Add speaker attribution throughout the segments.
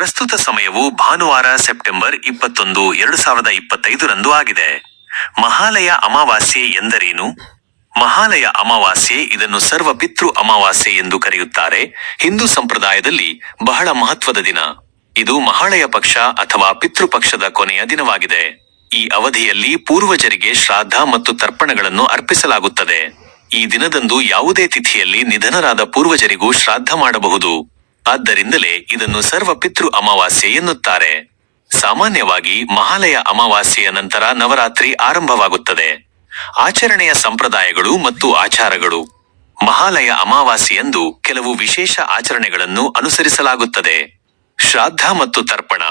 Speaker 1: ಪ್ರಸ್ತುತ ಸಮಯವು ಭಾನುವಾರ ಸೆಪ್ಟೆಂಬರ್ ಇಪ್ಪತ್ತೊಂದು, ಎರಡು ಸಾವಿರದ ಇಪ್ಪತ್ತೈದರಂದು ಆಗಿದೆ. ಮಹಾಲಯ ಅಮಾವಾಸ್ಯೆ ಎಂದರೇನು? ಮಹಾಲಯ ಅಮಾವಾಸ್ಯೆ ಇದನ್ನು ಸರ್ವ ಪಿತೃ ಅಮಾವಾಸ್ಯೆ ಎಂದು ಕರೆಯುತ್ತಾರೆ. ಹಿಂದೂ ಸಂಪ್ರದಾಯದಲ್ಲಿ ಬಹಳ ಮಹತ್ವದ ದಿನ. ಇದು ಮಹಾಳಯ ಪಕ್ಷ ಅಥವಾ ಪಿತೃಪಕ್ಷದ ಕೊನೆಯ ದಿನವಾಗಿದೆ. ಈ ಅವಧಿಯಲ್ಲಿ ಪೂರ್ವಜರಿಗೆ ಶ್ರಾದ್ದ ಮತ್ತು ತರ್ಪಣಗಳನ್ನು ಅರ್ಪಿಸಲಾಗುತ್ತದೆ. ಈ ದಿನದಂದು ಯಾವುದೇ ತಿಥಿಯಲ್ಲಿ ನಿಧನರಾದ ಪೂರ್ವಜರಿಗೂ ಶ್ರಾದ್ದ ಮಾಡಬಹುದು. ಆದ್ದರಿಂದಲೇ ಇದನ್ನು ಸರ್ವ ಪಿತೃ ಅಮಾವಾಸ್ಯೆ ಎನ್ನುತ್ತಾರೆ. ಸಾಮಾನ್ಯವಾಗಿ ಮಹಾಲಯ ಅಮಾವಾಸ್ಯೆಯ ನಂತರ ನವರಾತ್ರಿ ಆರಂಭವಾಗುತ್ತದೆ. ಆಚರಣೆಯ ಸಂಪ್ರದಾಯಗಳು ಮತ್ತು ಆಚಾರಗಳು ಮಹಾಲಯ ಅಮಾವಾಸ್ಯೆಯಂದು ಕೆಲವು ವಿಶೇಷ ಆಚರಣೆಗಳನ್ನು ಅನುಸರಿಸಲಾಗುತ್ತದೆ. ಶ್ರಾದ್ದ ಮತ್ತು ತರ್ಪಣ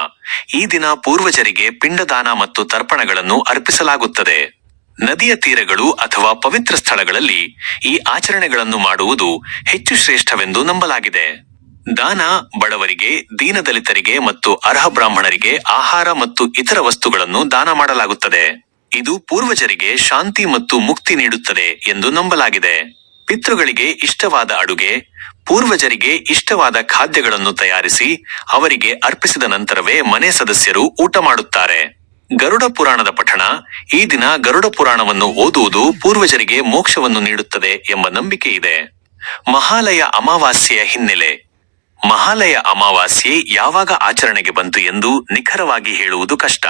Speaker 1: ಈ ದಿನ ಪೂರ್ವಜರಿಗೆ ಪಿಂಡದಾನ ಮತ್ತು ತರ್ಪಣಗಳನ್ನು ಅರ್ಪಿಸಲಾಗುತ್ತದೆ. ನದಿಯ ತೀರಗಳು ಅಥವಾ ಪವಿತ್ರ ಸ್ಥಳಗಳಲ್ಲಿ ಈ ಆಚರಣೆಗಳನ್ನು ಮಾಡುವುದು ಹೆಚ್ಚು ಶ್ರೇಷ್ಠವೆಂದು ನಂಬಲಾಗಿದೆ. ದಾನ ಬಡವರಿಗೆ, ದೀನದಲಿತರಿಗೆ ಮತ್ತು ಅರ್ಹ ಬ್ರಾಹ್ಮಣರಿಗೆ ಆಹಾರ ಮತ್ತು ಇತರ ವಸ್ತುಗಳನ್ನು ದಾನ ಮಾಡಲಾಗುತ್ತದೆ. ಇದು ಪೂರ್ವಜರಿಗೆ ಶಾಂತಿ ಮತ್ತು ಮುಕ್ತಿ ನೀಡುತ್ತದೆ ಎಂದು ನಂಬಲಾಗಿದೆ. ಪಿತೃಗಳಿಗೆ ಇಷ್ಟವಾದ ಅಡುಗೆ, ಪೂರ್ವಜರಿಗೆ ಇಷ್ಟವಾದ ಖಾದ್ಯಗಳನ್ನು ತಯಾರಿಸಿ ಅವರಿಗೆ ಅರ್ಪಿಸಿದ ನಂತರವೇ ಮನೆ ಸದಸ್ಯರು ಊಟ ಮಾಡುತ್ತಾರೆ. ಗರುಡ ಪುರಾಣದ ಪಠಣ, ಈ ದಿನ ಗರುಡ ಪುರಾಣವನ್ನು ಓದುವುದು ಪೂರ್ವಜರಿಗೆ ಮೋಕ್ಷವನ್ನು ನೀಡುತ್ತದೆ ಎಂಬ ನಂಬಿಕೆ ಇದೆ ಮಹಾಲಯ ಅಮಾವಾಸ್ಯೆಯ ಹಿನ್ನೆಲೆ. ಮಹಾಲಯ ಅಮಾವಾಸ್ಯೆ ಯಾವಾಗ ಆಚರಣೆಗೆ ಬಂತು ಎಂದು ನಿಖರವಾಗಿ ಹೇಳುವುದು ಕಷ್ಟ.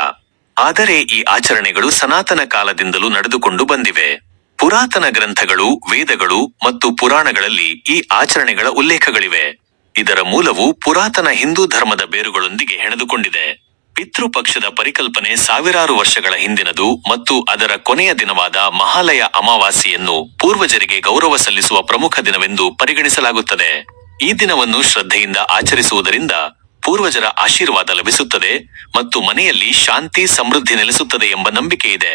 Speaker 1: ಆದರೆ ಈ ಆಚರಣೆಗಳು ಸನಾತನ ಕಾಲದಿಂದಲೂ ನಡೆದುಕೊಂಡು ಬಂದಿವೆ. ಪುರಾತನ ಗ್ರಂಥಗಳು, ವೇದಗಳು ಮತ್ತು ಪುರಾಣಗಳಲ್ಲಿ ಈ ಆಚರಣೆಗಳ ಉಲ್ಲೇಖಗಳಿವೆ. ಇದರ ಮೂಲವು ಪುರಾತನ ಹಿಂದೂ ಧರ್ಮದ ಬೇರುಗಳೊಂದಿಗೆ ಹೆಣೆದುಕೊಂಡಿದೆ. ಪಿತೃಪಕ್ಷದ ಪರಿಕಲ್ಪನೆ ಸಾವಿರಾರು ವರ್ಷಗಳ ಹಿಂದಿನದು ಮತ್ತು ಅದರ ಕೊನೆಯ ದಿನವಾದ ಮಹಾಲಯ ಅಮಾವಾಸ್ಯೆಯನ್ನು ಪೂರ್ವಜರಿಗೆ ಗೌರವ ಸಲ್ಲಿಸುವ ಪ್ರಮುಖ ದಿನವೆಂದು ಪರಿಗಣಿಸಲಾಗುತ್ತದೆ. ಈ ದಿನವನ್ನು ಶ್ರದ್ಧೆಯಿಂದ ಆಚರಿಸುವುದರಿಂದ ಪೂರ್ವಜರ ಆಶೀರ್ವಾದ ಲಭಿಸುತ್ತದೆ ಮತ್ತು ಮನೆಯಲ್ಲಿ ಶಾಂತಿ ಸಮೃದ್ಧಿ ನೆಲೆಸುತ್ತದೆ ಎಂಬ ನಂಬಿಕೆ ಇದೆ